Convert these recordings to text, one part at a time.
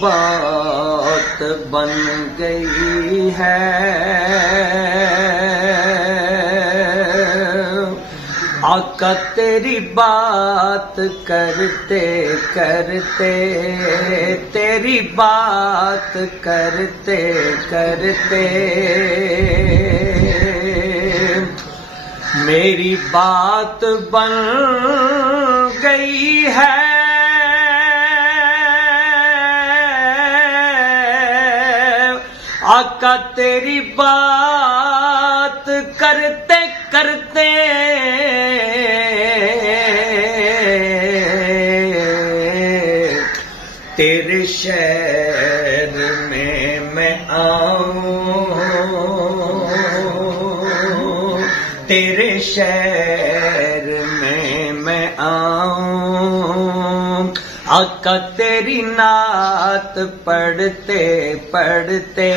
بات بن گئی ہے، آقا تیری بات کرتے کرتے، تیری بات کرتے کرتے میری بات بن گئی ہے، آقا تیری بات کرتے کرتے تیرے شہر میں آؤں، تیرے شہر میں آؤں، آقا تیری نعت پڑھتے پڑھتے،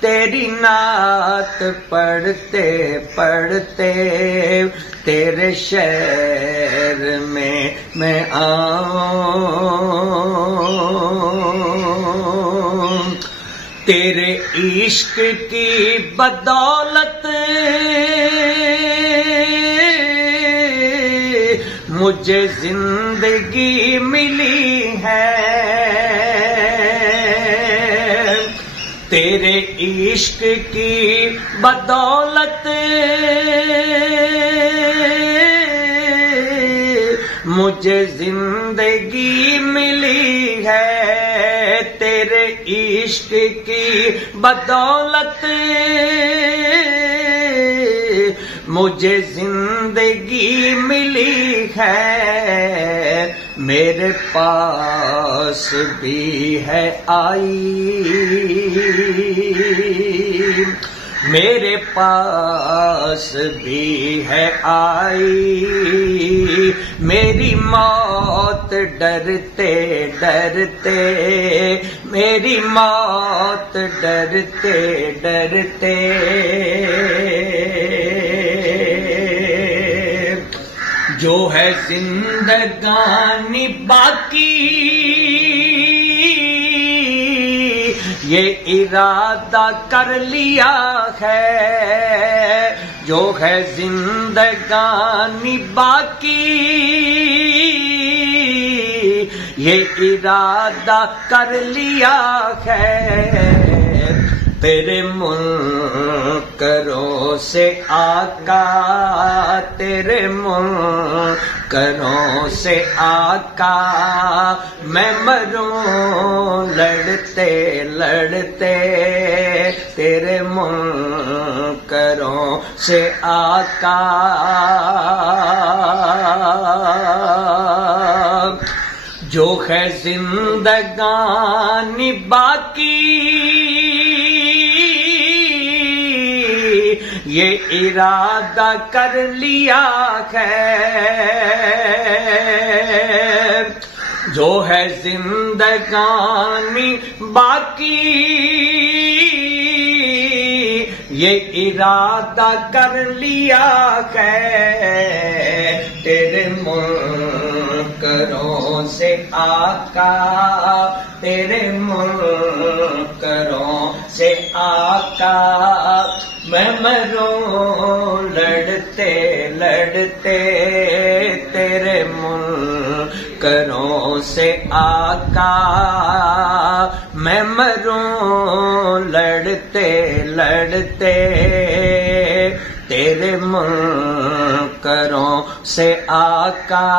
تیری نعت پڑھتے پڑھتے تیرے شہر میں آؤں، تیرے عشق کی بدولت مجھے زندگی ملی ہے، تیرے عشق کی بدولت مجھے زندگی ملی ہے، تیرے عشق کی بدولت مجھے زندگی ملی ہے، میرے پاس بھی ہے آئی، میرے پاس بھی ہے آئی، میری موت ڈرتے ڈرتے، میری موت ڈرتے ڈرتے جو ہے زندگانی باقی، یہ ارادہ کر لیا ہے، جو ہے زندگانی باقی یہ ارادہ کر لیا ہے، تیرے منکروں سے آقا، تیرے منکروں سے آقا میں مروں لڑتے لڑتے، تیرے منکروں سے آقا جو ہے زندگانی باقی یہ ارادہ کر لیا ہے، جو ہے زندگانی باقی یہ ارادہ کر لیا ہے، تیرے منکروں سے آقا، تیرے منکروں سے آقا میں مروں لڑتے لڑتے، تیرے منکروں سے آقا میں مروں لڑتے لڑتے، تیرے منکروں سے آقا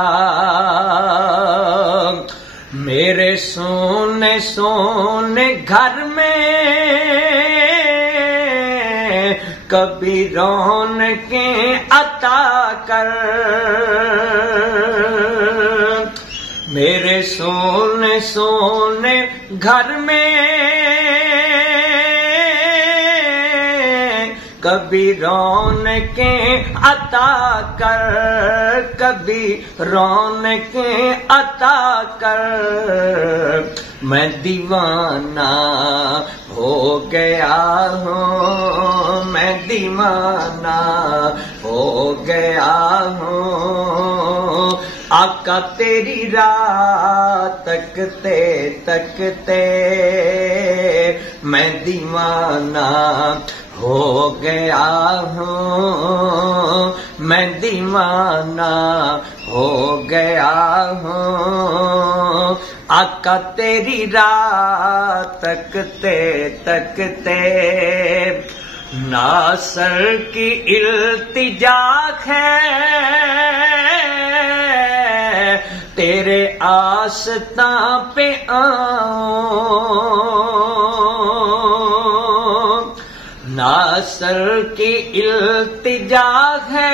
میرے سونے سونے گھر میں کبھی رونقیں عطا کر، میرے سونے سونے گھر میں کبھی رونقیں عطا کر، کبھی رونقیں عطا کر، میں دیوانہ ہو گیا ہوں، میں دیوانہ ہو گیا ہوں، آقا تیری راہ تکتے تکتے میں دیوانہ ہو گیا ہوں، میں دیوانہ ہو گیا ہوں، آقا تیری راہ تکتے تکتے ناصر کی التجا ہے تیرے آستاں پہ آؤں، ناصر کی التجا ہے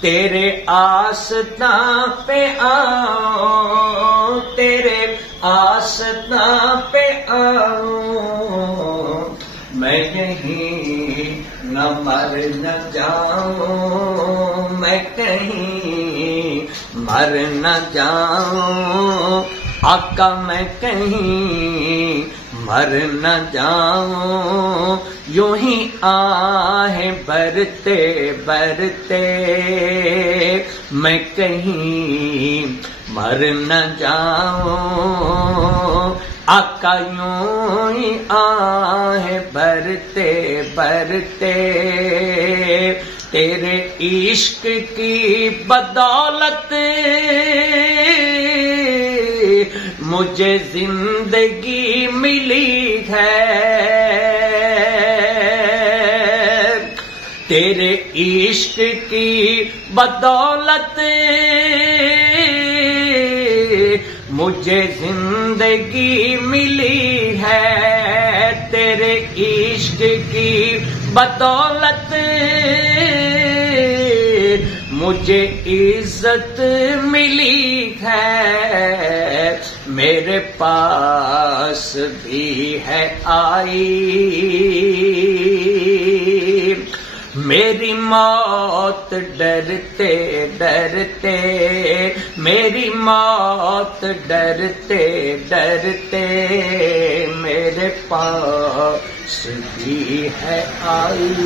تیرے آستاں پہ آؤں، تیرے آستاں پہ آؤں، میں کہیں نہ مر نہ جاؤں، میں کہیں مر نہ جاؤں، آقا میں کہیں مر نہ جاؤں، یوں ہی آہیں برتے برتے میں کہیں مر نہ جاؤں، آقا یوں ہی آہیں برتے برتے تیرے عشق کی بدولت مجھے زندگی ملی ہے، تیرے عشق کی بدولت مجھے زندگی ملی ہے، تیرے عشق کی بدولت مجھے عزت ملی ہے، میرے پاس بھی ہے آئی میری موت ڈرتے ڈرتے، میری موت ڈرتے ڈرتے میرے پاس بھی ہے آئی۔